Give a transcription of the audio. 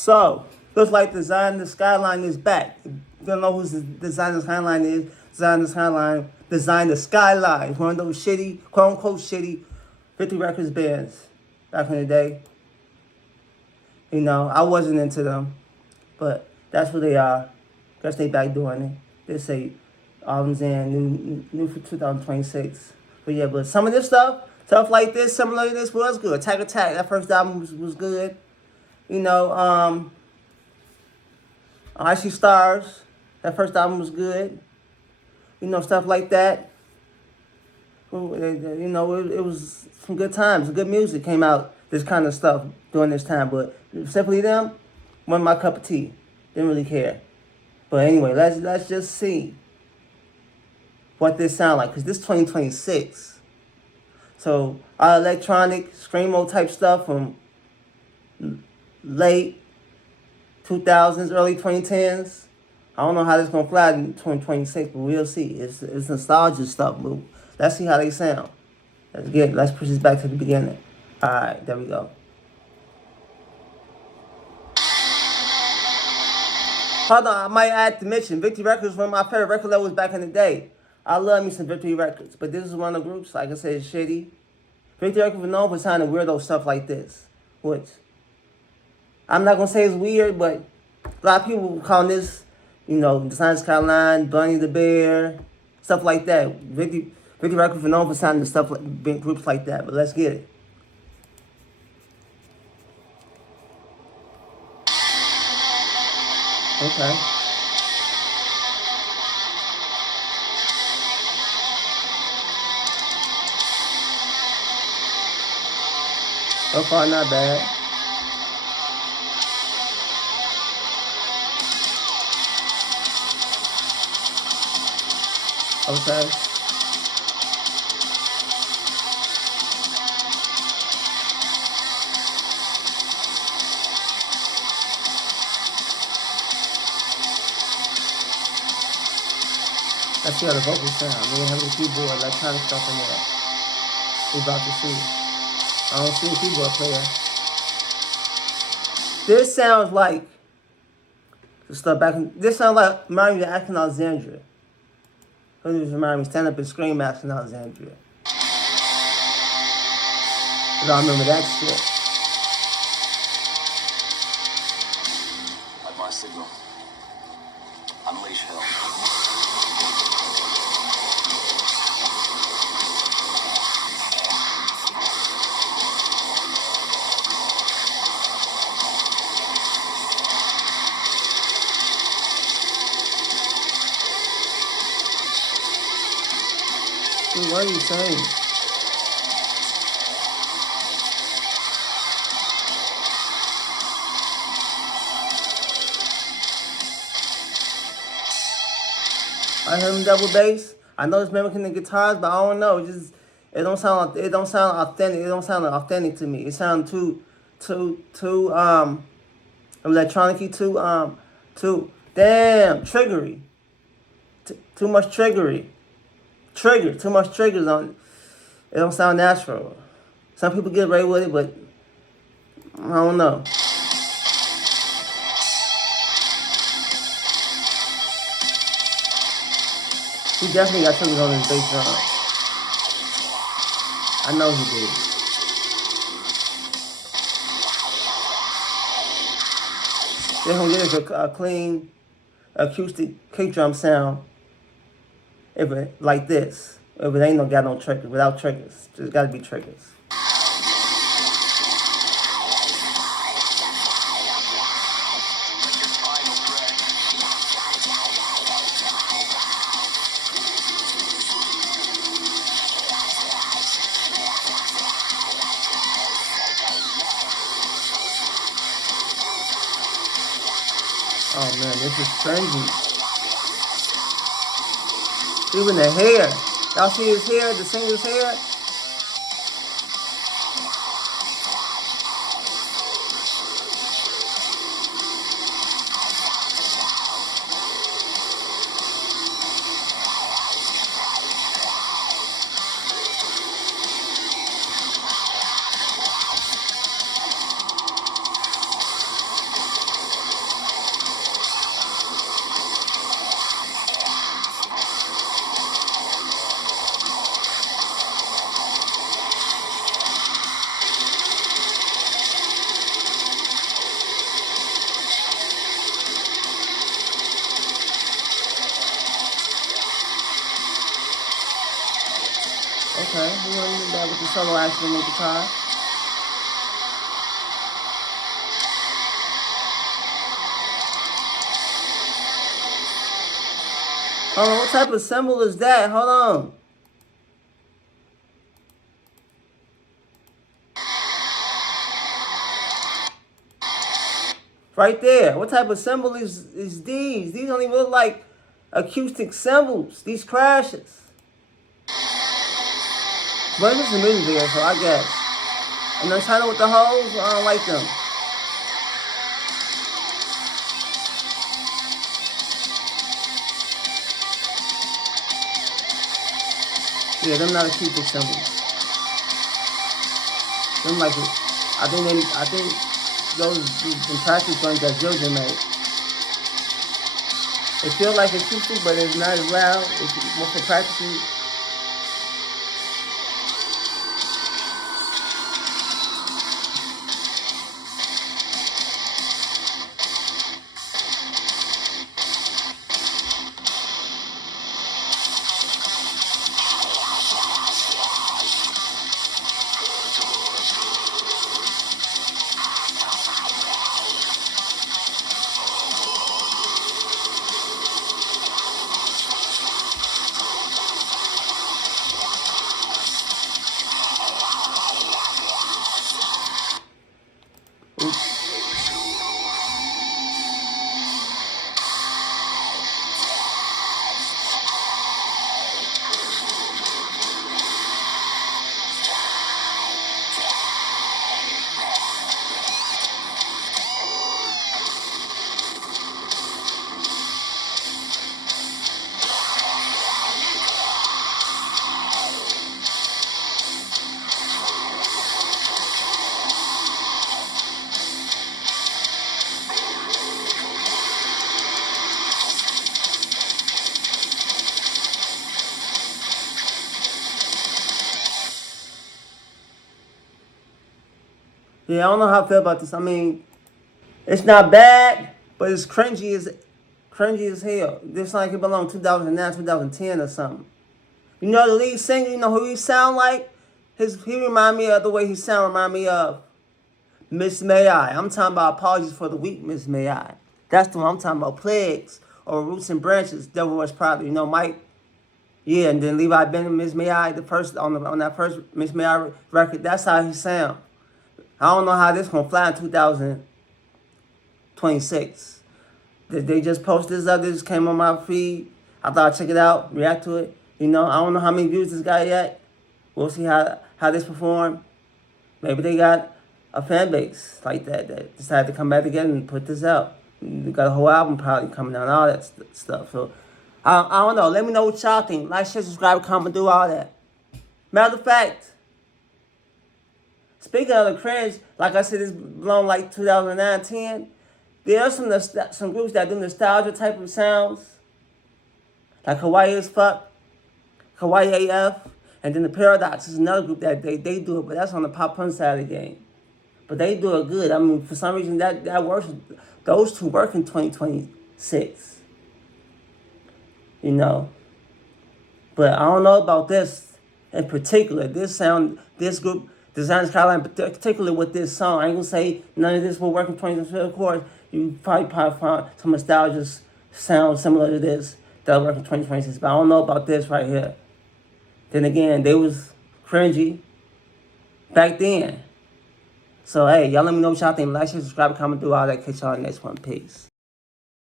So, looks like Design The Skyline is back. If you don't know who Design The Skyline is, Design The Skyline. One of those shitty, quote unquote shitty 50 Records bands back in the day. You know, I wasn't into them, but that's what they are. Guess they back doing it. They say albums in new for 2026. But yeah, but some of this stuff like this, similar to this, was good. Attack Attack, that first album was good. You know, I See Stars, that first album was good. You know, stuff like that. You know, it was some good times. Good music came out, this kind of stuff during this time. But simply them, wasn't my cup of tea. Didn't really care. But anyway, let's just see what this sound like. Because this 2026. So our electronic, screamo type stuff from late 2000s, early 2010s. I don't know how this gonna fly in 2026, but we'll see. It's nostalgia stuff, but let's see how they sound. Let's push this back to the beginning. All right, there we go. Hold on, I might add to mention, Victory Records was one of my favorite record labels back in the day. I love me some Victory Records, but this is one of the groups, like I said, it's shitty. Victory Records was known for signing weirdo stuff like this, which I'm not gonna say it's weird, but a lot of people call this, you know, Design The Skyline, Bunny the Bear, stuff like that. Victory Records was known for signing stuff like groups like that, but let's get it. Okay. So far, not bad. Okay. Let's see how the vocals sound. We have the keyboard, electronic stuff in there. We about to see. I don't see a keyboard player. This sounds like the stuff back in. This sounds like remind me of Acting Alexandria. Because it remind me Stand Up and Scream Acting Alexandria. I don't remember that shit. At my signal, unleash hell. Dude, what are you saying? I heard him double bass. I know it's mimicking the guitars, but I don't know. It don't sound authentic. It don't sound authentic to me. It sounds too electronic-y, too damn triggery. Too much triggery. Too much triggers on it. It don't sound natural. Some people get away with it, but I don't know. He definitely got triggers on his bass drum. I know he did. They're gonna get a clean acoustic kick drum sound if it like this. If it ain't got no triggers, without triggers. There's gotta be triggers. Oh man, this is crazy. Even the hair. Y'all see his hair, the singer's hair? Okay, we want to do that with the solo action on the guitar. Hold on, what type of symbol is that? Hold on. Right there. What type of symbol is these? These don't even look like acoustic cymbals. These crashes. But this is a music video, so I guess. And then China with the hoes, I don't like them. Yeah, them not acoustic cymbals. Them like, I think those practice ones that Jojo made. It feels like acoustic, but it's not as loud. It's more for practicing. Yeah, I don't know how I feel about this. I mean, it's not bad, but it's cringy as hell. This like it belonged 2009, 2010 or something. You know the lead singer, you know who he sound like? He remind me of the way he remind me of Miss May I. I'm talking about Apologies for the Weak, Miss May I. That's the one I'm talking about. Plagues or Roots and Branches, Devil Was Prada. You know, Mike. Yeah, and then Levi Bennett, Miss May I, the first on that first Miss May I record. That's how he sound. I don't know how this gonna fly in 2026. They just posted this up. This just came on my feed. I thought I'd check it out, react to it. You know, I don't know how many views this got yet. We'll see how this perform. Maybe they got a fan base like that decided to come back together and put this out. They got a whole album probably coming out, all that stuff. So I don't know. Let me know what y'all think. Like, share, subscribe, comment, do all that. Matter of fact, speaking of the cringe, like I said, it's blown like 2009, 10. There are some groups that do nostalgia type of sounds, like Hawaii as fuck, Hawaii AF, and then the Paradox is another group that they do it, but that's on the pop punk side of the game. But they do it good. I mean, for some reason that works. Those two work in 2026. You know. But I don't know about this in particular. This group, Design The Skyline, particularly with this song. I ain't gonna say none of this will work in 2026. Of course, you probably find some nostalgia sound similar to this that'll work in 2026. But I don't know about this right here. Then again, they was cringy back then. So, hey, y'all let me know what y'all think. Like, share, subscribe, comment, do all that. Catch y'all in the next one. Peace.